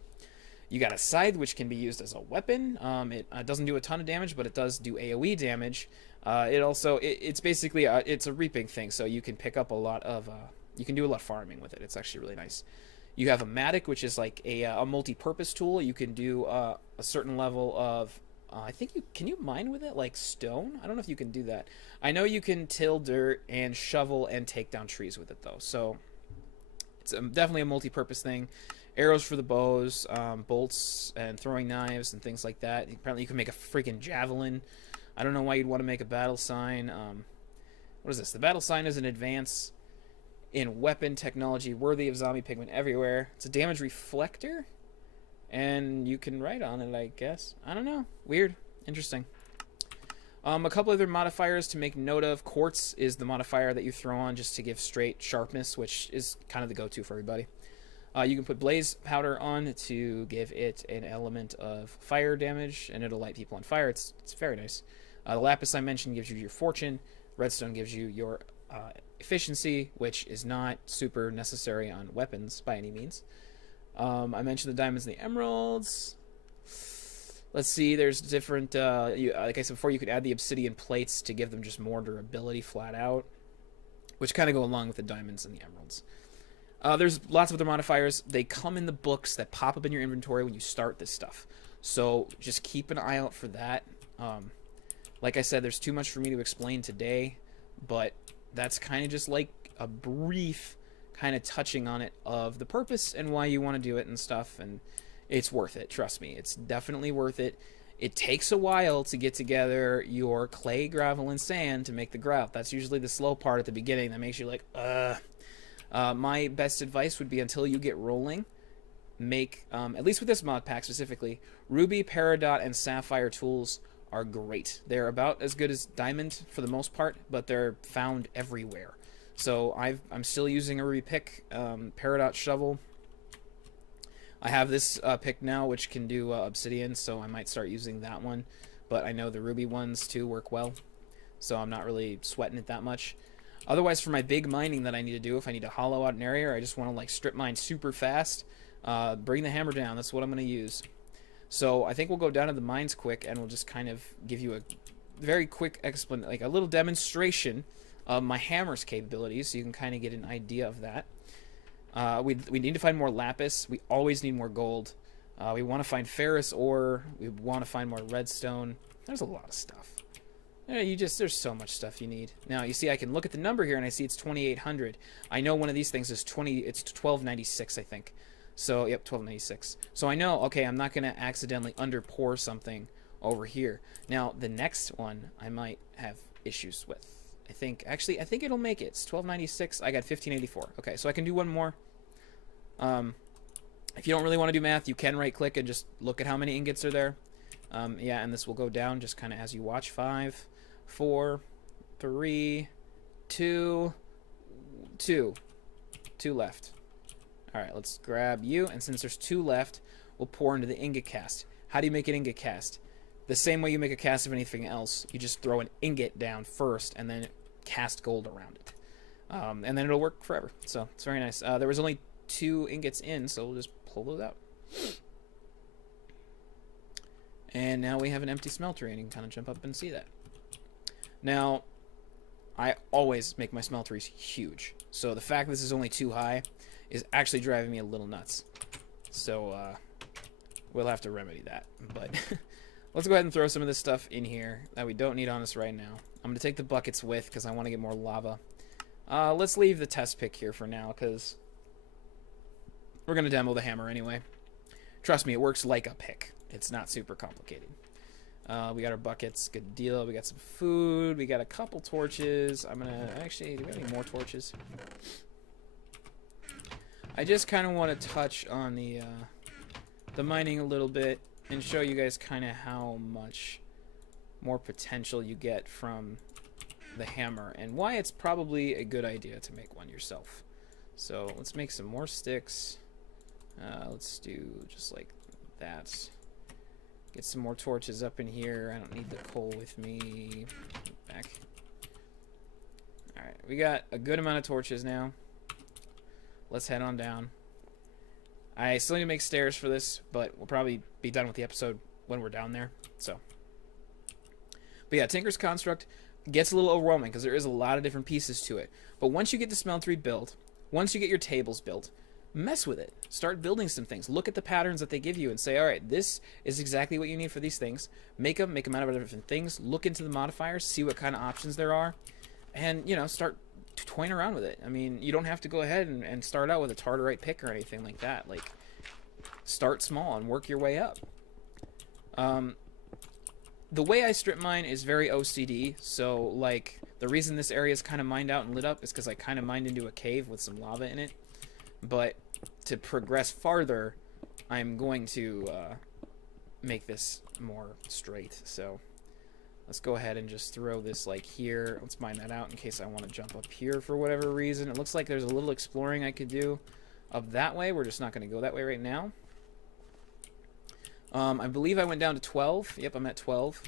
You got a scythe, which can be used as a weapon. It doesn't do a ton of damage, but it does do AoE damage. It's basically it's a reaping thing, so you can pick up a lot of you can do a lot of farming with it. It's actually really nice. You have a Matic, which is like a multi-purpose tool. You can do a certain level of I think can you mine with it like stone? I don't know if you can do that. I know you can till dirt and shovel and take down trees with it though. So it's definitely a multi-purpose thing. Arrows for the bows, bolts and throwing knives and things like that. Apparently you can make a freaking javelin. I don't know why you'd want to make a battle sign. What is this? The battle sign is an advance in weapon technology worthy of zombie pigment everywhere. It's a damage reflector, and you can write on it, I guess. I don't know. Weird. Interesting. A couple other modifiers to make note of. Quartz is the modifier that you throw on just to give straight sharpness, which is kind of the go-to for everybody. You can put blaze powder on to give it an element of fire damage, and it'll light people on fire. It's very nice. The lapis I mentioned gives you your fortune. Redstone gives you your efficiency, which is not super necessary on weapons by any means. I mentioned the diamonds and the emeralds. Let's see, there's different, like I said before, you could add the obsidian plates to give them just more durability flat out, which kind of go along with the diamonds and the emeralds. There's lots of other modifiers. They come in the books that pop up in your inventory when you start this stuff. So just keep an eye out for that. Like I said, there's too much for me to explain today, but that's kind of just like a brief kind of touching on it of the purpose and why you want to do it and stuff, and it's worth it. Trust me, it's definitely worth it. It takes a while to get together your clay, gravel, and sand to make the grout. That's usually the slow part at the beginning that makes you like, my best advice would be until you get rolling, make, at least with this mod pack specifically, ruby, peridot, and sapphire tools are great. They're about as good as diamond for the most part, but they're found everywhere. So I'm still using a ruby pick, peridot shovel. I have this pick now, which can do obsidian, so I might start using that one. But I know the ruby ones too work well, so I'm not really sweating it that much. Otherwise, for my big mining that I need to do, if I need to hollow out an area or I just want to like strip mine super fast, bring the hammer down. That's what I'm going to use. So I think we'll go down to the mines quick, and we'll just kind of give you a very quick explanation, like a little demonstration of my hammer's capabilities, so you can kind of get an idea of that. We need to find more lapis. We always need more gold. We want to find ferrous ore. We want to find more redstone. There's a lot of stuff. There's so much stuff you need. Now, you see, I can look at the number here, and I see it's 2,800. I know one of these things is it's 1296, I think. So, yep, 1296. So I know, okay, I'm not going to accidentally underpour something over here. Now, the next one I might have issues with. I think it'll make it. It's 1296. I got 1584. Okay, so I can do one more. If you don't really want to do math, you can right-click and just look at how many ingots are there. Yeah, and this will go down just kind of as you watch. 5, 4, 3, 2, 2. 2 left. Alright, let's grab you, and since there's 2 left, we'll pour into the ingot cast. How do you make an ingot cast? The same way you make a cast of anything else. You just throw an ingot down first, and then cast gold around it. And then it'll work forever. So, it's very nice. There was only 2 ingots in, so we'll just pull those out. And now we have an empty smeltery, and you can kind of jump up and see that. Now, I always make my smelteries huge. So the fact this is only 2 high is actually driving me a little nuts. So, we'll have to remedy that. But let's go ahead and throw some of this stuff in here that we don't need on us right now. I'm going to take the buckets with because I want to get more lava. Let's leave the test pick here for now because we're going to demo the hammer anyway. Trust me, it works like a pick. It's not super complicated. We got our buckets. Good deal. We got some food. We got a couple torches. I'm going to... Actually, do we have any more torches? I just kind of want to touch on the mining a little bit and show you guys kind of how much more potential you get from the hammer and why it's probably a good idea to make one yourself. So let's make some more sticks. Let's do just like that. Get some more torches up in here. I don't need the coal with me. Back. Alright, we got a good amount of torches now. Let's head on down. I still need to make stairs for this, but we'll probably be done with the episode when we're down there. So, but yeah, Tinker's Construct gets a little overwhelming because there is a lot of different pieces to it. But once you get the smeltery built, once you get your tables built, mess with it. Start building some things. Look at the patterns that they give you and say, all right, this is exactly what you need for these things. Make them out of different things. Look into the modifiers, see what kind of options there are, and, you know, start toying around with it. I mean, you don't have to go ahead and start out with a Tartarite pick or anything like that. Like, start small and work your way up. The way I strip mine is very OCD, so, like, the reason this area is kind of mined out and lit up is because I kind of mined into a cave with some lava in it. But to progress farther, I'm going to make this more straight. So let's go ahead and just throw this like here. Let's mine that out in case I want to jump up here for whatever reason. It looks like there's a little exploring I could do up that way. We're just not going to go that way right now. I believe I went down to 12. Yep, I'm at 12.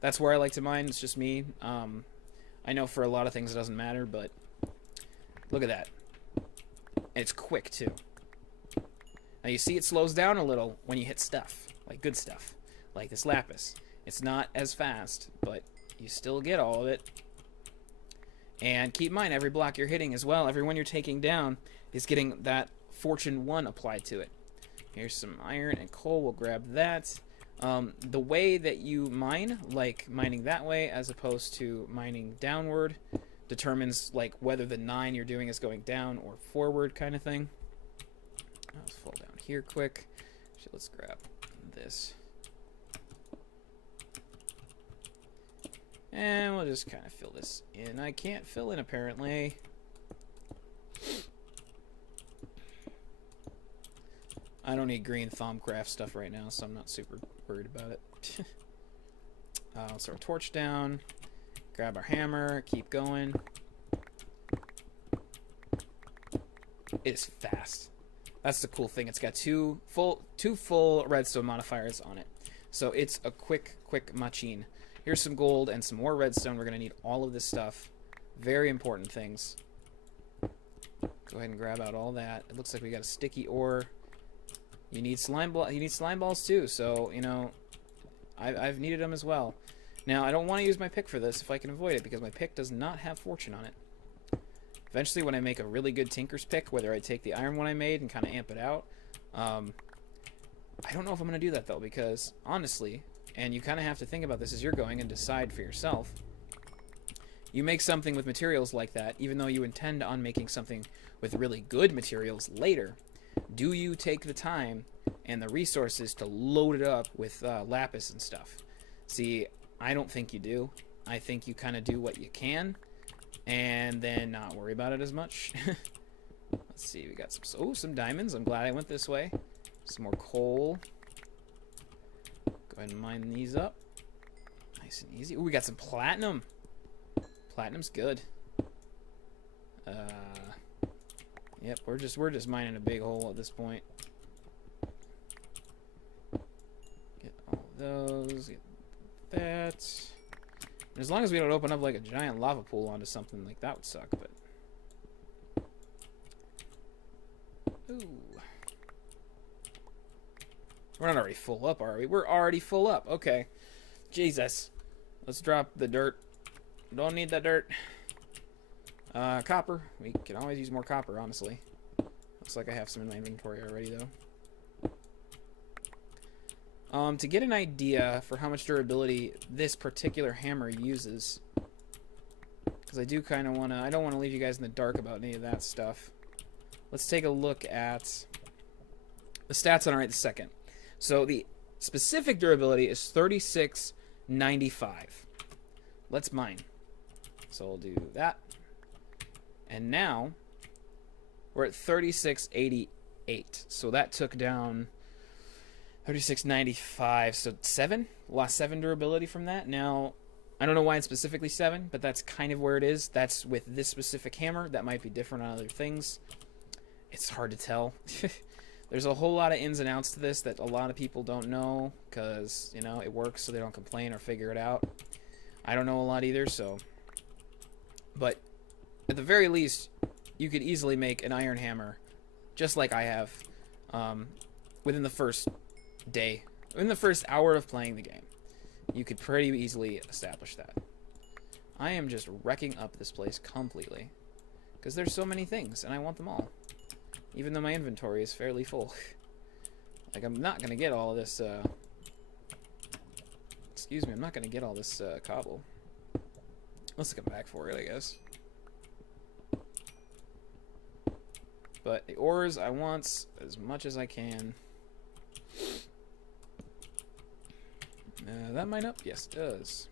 That's where I like to mine. It's just me. I know for a lot of things it doesn't matter, but look at that. And it's quick, too. Now, you see it slows down a little when you hit stuff, like good stuff, like this lapis. It's not as fast, but you still get all of it. And keep in mind, every block you're hitting as well, every one you're taking down is getting that Fortune 1 applied to it. Here's some iron and coal. We'll grab that. The way that you mine, like mining that way as opposed to mining downward, determines like whether the 9 you're doing is going down or forward kind of thing. Let's fall down here quick. So let's grab this. And we'll just kind of fill this in. I can't fill in apparently. I don't need green Thaumcraft stuff right now, so I'm not super worried about it. Let's throw our torch down. Grab our hammer. Keep going. It is fast. That's the cool thing. It's got two full redstone modifiers on it. So it's a quick machine. Here's some gold and some more redstone. We're going to need all of this stuff. Very important things. Go ahead and grab out all that. It looks like we got a sticky ore. You need slime ball. You need slime balls too. So you know, I've needed them as well. Now I don't want to use my pick for this if I can avoid it because my pick does not have fortune on it. Eventually, when I make a really good Tinker's pick, whether I take the iron one I made and kind of amp it out, I don't know if I'm going to do that though because honestly, and you kind of have to think about this as you're going and decide for yourself. You make something with materials like that, even though you intend on making something with really good materials later. Do you take the time and the resources to load it up with lapis and stuff? See, I don't think you do. I think you kind of do what you can and then not worry about it as much. Let's see, we got some diamonds. I'm glad I went this way. Some more coal. Go ahead and mine these up. Nice and easy. Ooh, we got some platinum. Platinum's good. Yep, we're just mining a big hole at this point. Get all those, get that. And as long as we don't open up like a giant lava pool onto something, like that would suck, but ooh. We're not already full up, are we? We're already full up. Okay. Jesus. Let's drop the dirt. Don't need that dirt. Copper. We can always use more copper, honestly. Looks like I have some in my inventory already, though. To get an idea for how much durability this particular hammer uses, because I do kind of want to... I don't want to leave you guys in the dark about any of that stuff. Let's take a look at the stats on it right this second. So the specific durability is 3695. Let's mine. So we'll do that. And now we're at 3688. So that took down 3695. So 7? Lost 7 durability from that. Now, I don't know why it's specifically 7, but that's kind of where it is. That's with this specific hammer. That might be different on other things. It's hard to tell. There's a whole lot of ins and outs to this that a lot of people don't know because, you know, it works so they don't complain or figure it out. I don't know a lot either, so... But at the very least, you could easily make an iron hammer, just like I have, within the first day, in the first hour of playing the game. You could pretty easily establish that. I am just wrecking up this place completely because there's so many things and I want them all, even though my inventory is fairly full. Like, I'm not gonna get all of this excuse me, I'm not gonna get all this cobble unless I come back for it, I guess. But the ores I want as much as I can. That mine up? Yes, it does.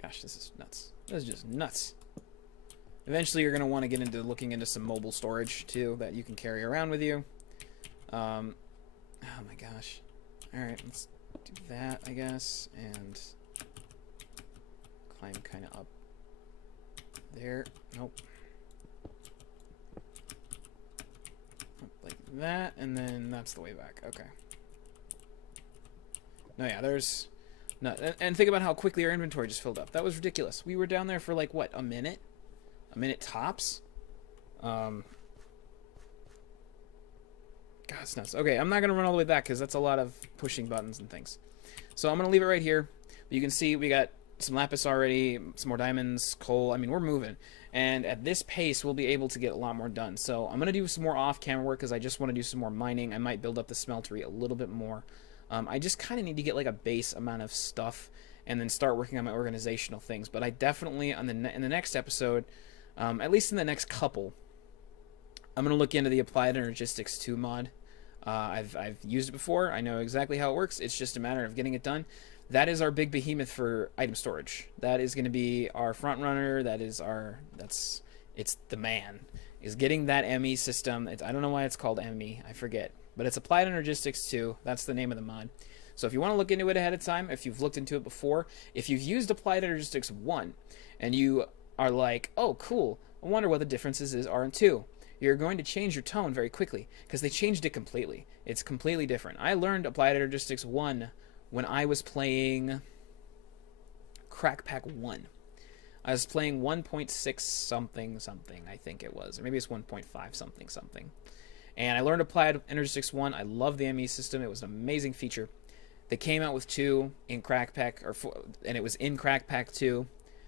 Gosh, this is nuts. This is just nuts. Eventually, you're going to want to get into looking into some mobile storage, too, that you can carry around with you. Oh, my gosh. Alright, let's do that, I guess, and climb kind of up there. Nope. Like that, and then that's the way back. Okay. No, yeah, there's... No, and think about how quickly our inventory just filled up. That was ridiculous. We were down there for, like, what, a minute? A minute tops? God, it's nuts. Okay, I'm not going to run all the way back because that's a lot of pushing buttons and things. So I'm going to leave it right here. But you can see we got some lapis already, some more diamonds, coal. I mean, we're moving. And at this pace, we'll be able to get a lot more done. So I'm going to do some more off-camera work because I just want to do some more mining. I might build up the smeltery a little bit more. I just kind of need to get like a base amount of stuff and then start working on my organizational things. But I definitely, in the next episode, at least in the next couple, I'm going to look into the Applied Energistics 2 mod. I've used it before. I know exactly how it works. It's just a matter of getting it done. That is our big behemoth for item storage. That is going to be our front runner. It's the man. Is getting that ME system. I don't know why it's called ME. I forget. But it's Applied Energistics 2. That's the name of the mod. So if you want to look into it ahead of time, if you've looked into it before, if you've used Applied Energistics 1, and you are like, oh, cool, I wonder what the differences are in 2, you're going to change your tone very quickly, because they changed it completely. It's completely different. I learned Applied Energistics 1 when I was playing Crack Pack 1. I was playing 1.6 something, I think it was. Or maybe it's 1.5 something. And I learned Applied Energistics 1. I love the ME system. It was an amazing feature. They came out with 2 in Crack Pack, and it was in Crack Pack 2.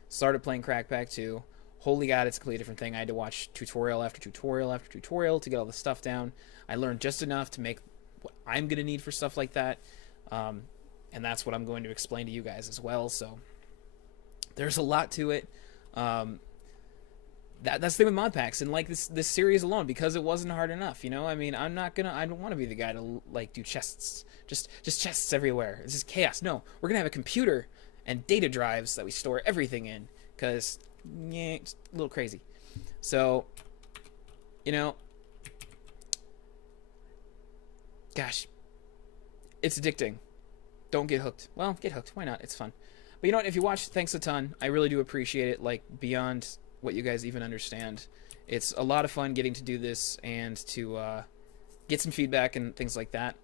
Started playing Crack Pack 2. Holy God, it's a completely different thing. I had to watch tutorial after tutorial after tutorial to get all the stuff down. I learned just enough to make what I'm going to need for stuff like that. And that's what I'm going to explain to you guys as well. So there's a lot to it. That's the thing with mod packs and like this series alone, because it wasn't hard enough, you know. I mean, I don't want to be the guy to like do chests, just chests everywhere. It's just chaos. No, we're gonna have a computer and data drives that we store everything in, because yeah, it's a little crazy. So, you know, gosh, it's addicting. Don't get hooked. Well, get hooked. Why not? It's fun. But you know what? If you watch, thanks a ton. I really do appreciate it, like beyond what you guys even understand. It's a lot of fun getting to do this and to get some feedback and things like that.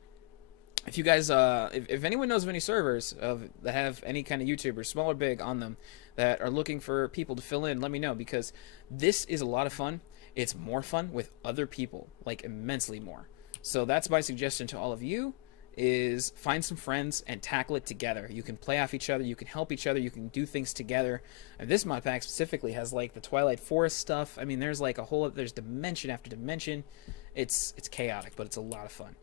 If you guys, if anyone knows of any servers that have any kind of YouTubers, small or big, on them that are looking for people to fill in, let me know, because this is a lot of fun. It's more fun with other people, like immensely more. So that's my suggestion to all of you, is find some friends and tackle it together. You can play off each other, you can help each other, you can do things together. And this mod pack specifically has like the Twilight Forest stuff. I mean, there's like there's dimension after dimension. It's chaotic, but it's a lot of fun.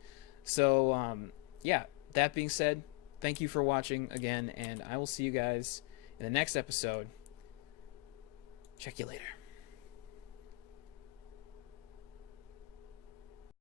So yeah, that being said, thank you for watching again, and I will see you guys in the next episode. Check you later.